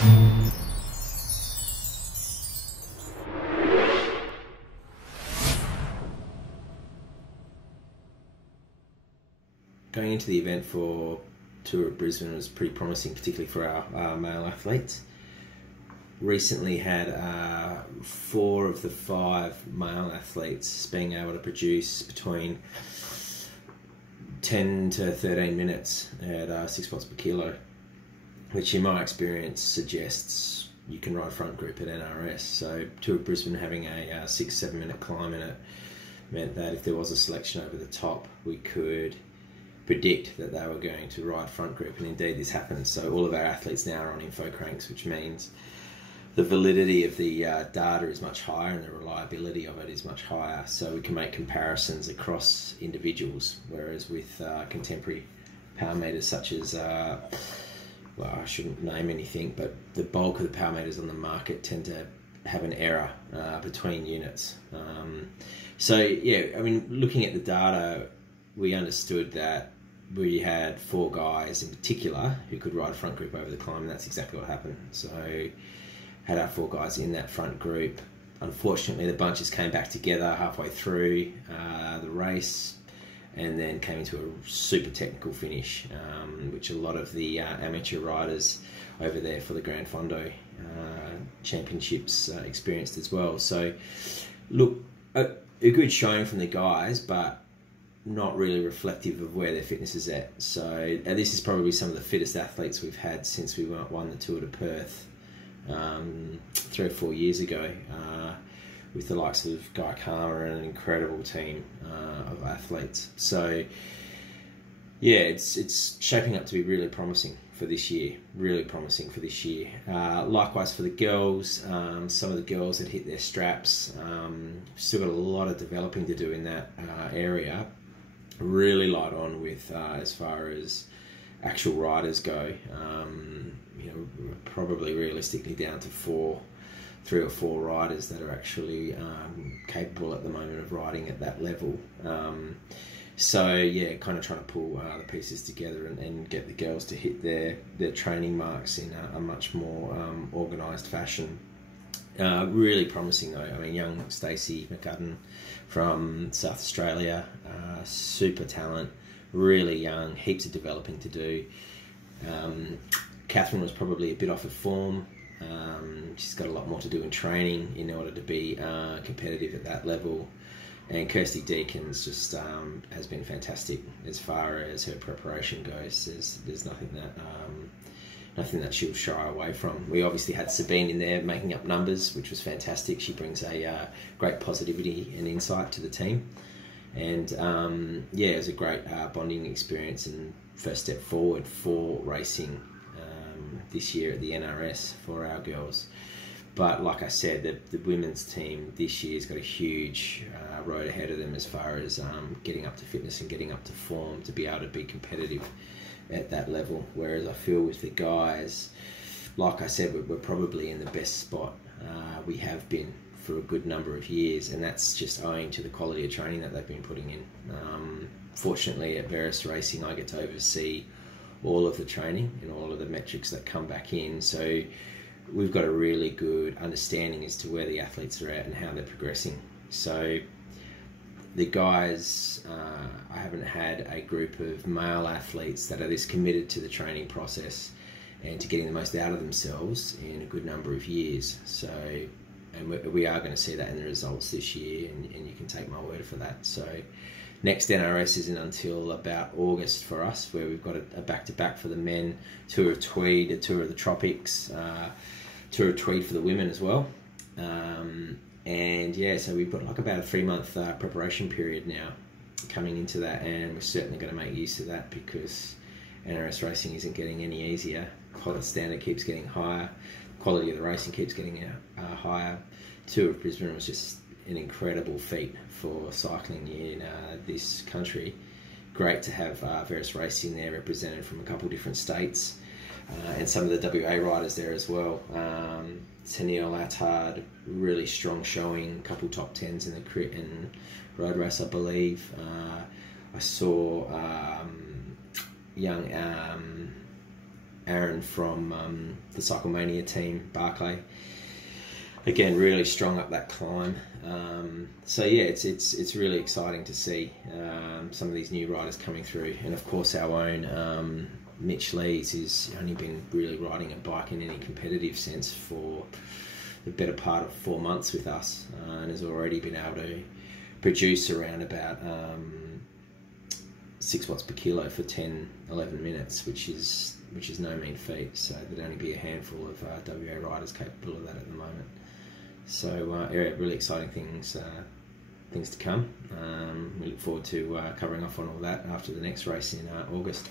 Going into the event for Tour of Brisbane was pretty promising, particularly for our male athletes. Recently had 4 of the 5 male athletes being able to produce between 10 to 13 minutes at 6 watts per kilo, which in my experience suggests you can ride front group at NRS. So Tour of Brisbane having a 6-7 minute climb in it meant that if there was a selection over the top, we could predict that they were going to ride front group, and indeed this happened. So all of our athletes now are on info cranks, which means the validity of the data is much higher and the reliability of it is much higher, so we can make comparisons across individuals, whereas with contemporary power meters such as well, I shouldn't name anything, but the bulk of the power meters on the market tend to have an error between units. So yeah, I mean, looking at the data, we understood that we had 4 guys in particular who could ride front group over the climb, and that's exactly what happened. So had our 4 guys in that front group. Unfortunately, the bunches came back together halfway through the race and then came into a super technical finish, which a lot of the amateur riders over there for the Grand Fondo championships experienced as well. So look, a good showing from the guys, but not really reflective of where their fitness is at. So this is probably some of the fittest athletes we've had since we won the Tour de Perth 3 or 4 years ago, with the likes of Guy Karma and an incredible team of athletes. So yeah, it's shaping up to be really promising for this year. Likewise for the girls, some of the girls that hit their straps, still got a lot of developing to do in that area. Really light on with as far as actual riders go. You know, probably realistically down to 3 or 4 riders that are actually capable at the moment of riding at that level. So yeah, kind of trying to pull the pieces together and get the girls to hit their training marks in a much more organised fashion. Really promising though. I mean, young Stacey McCudden from South Australia, super talent, really young, heaps of developing to do. Catherine was probably a bit off of form. She's got a lot more to do in training in order to be competitive at that level. And Kirsty Deakins just has been fantastic as far as her preparation goes. There's nothing that she'll shy away from. We obviously had Sabine in there making up numbers, which was fantastic. She brings a great positivity and insight to the team. And yeah, it was a great bonding experience and first step forward for racing this year at the NRS for our girls. But like I said, the women's team this year has got a huge road ahead of them as far as getting up to fitness and getting up to form to be able to be competitive at that level. Whereas I feel with the guys, like I said, we're probably in the best spot we have been for a good number of years, and that's just owing to the quality of training that they've been putting in. Fortunately at Veris Racing I get to oversee all of the training and all of the metrics that come back in, so we've got a really good understanding as to where the athletes are at and how they're progressing. So the guys, I haven't had a group of male athletes that are this committed to the training process and to getting the most out of themselves in a good number of years. So, and we are going to see that in the results this year, and you can take my word for that. So next NRS isn't until about August for us, where we've got a back-to-back for the men, Tour of Tweed, a Tour of the Tropics, Tour of Tweed for the women as well. And yeah, so we've got like about a 3-month preparation period now coming into that, and we're certainly going to make use of that because NRS racing isn't getting any easier. Quality standard keeps getting higher, quality of the racing keeps getting higher. Tour of Brisbane was just an incredible feat for cycling in this country. Great to have Veris Racing there represented from a couple different states, and some of the WA riders there as well. Tennille Attard, really strong showing, a couple top 10s in the crit and road race I believe. I saw young Aaron from the Cyclemania team, Barclay. Again, really strong up that climb. So yeah, it's really exciting to see some of these new riders coming through, and of course our own Mitch Lees has only been really riding a bike in any competitive sense for the better part of 4 months with us, and has already been able to produce around about 6 watts per kilo for 10-11 minutes, which is no mean feat. So there'd only be a handful of WA riders capable of that at the moment. So yeah, really exciting things to come. We look forward to covering off on all that after the next race in August.